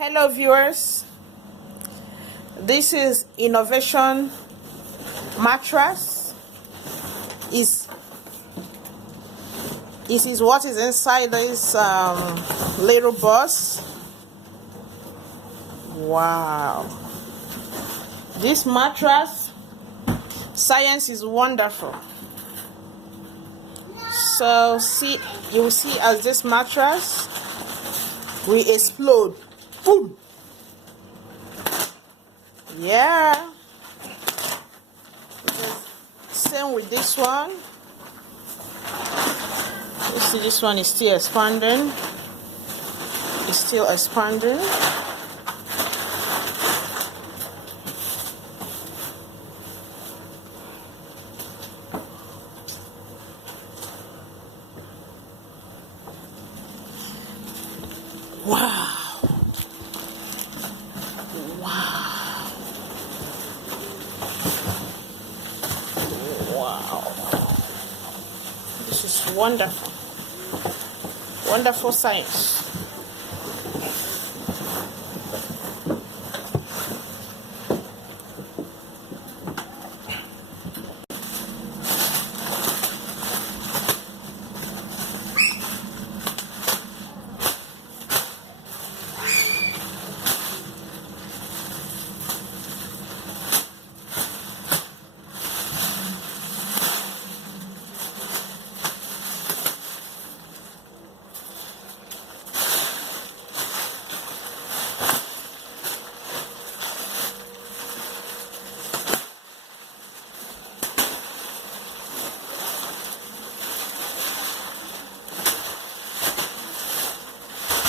Hello viewers, this is innovation mattress. This is what is inside this little box. Wow, this mattress, science is wonderful. So see, you will see as this mattress we explode. Boom. Yeah. Same with this one. You see, this one is still expanding. It's still expanding. Wow. Wow, this is wonderful, wonderful science.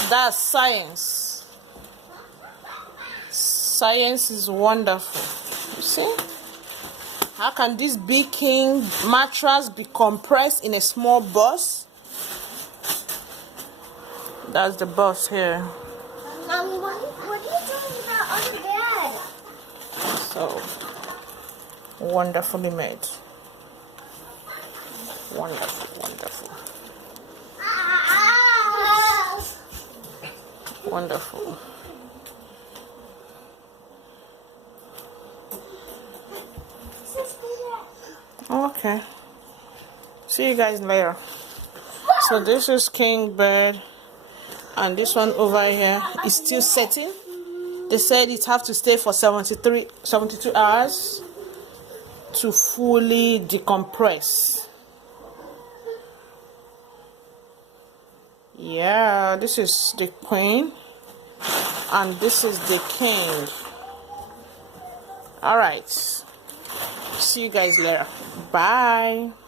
That's science. Science is wonderful. You see? How can this big king mattress be compressed in a small bus? That's the bus here. Mommy, what are you doing about other bed? So wonderfully made. Wonderful, wonderful. Wonderful. Okay. See you guys later. So this is king bed, and this one over here is still setting. They said it have to stay for 72 hours to fully decompress. Yeah, this is the queen and this is the king. All right, see you guys later. Bye.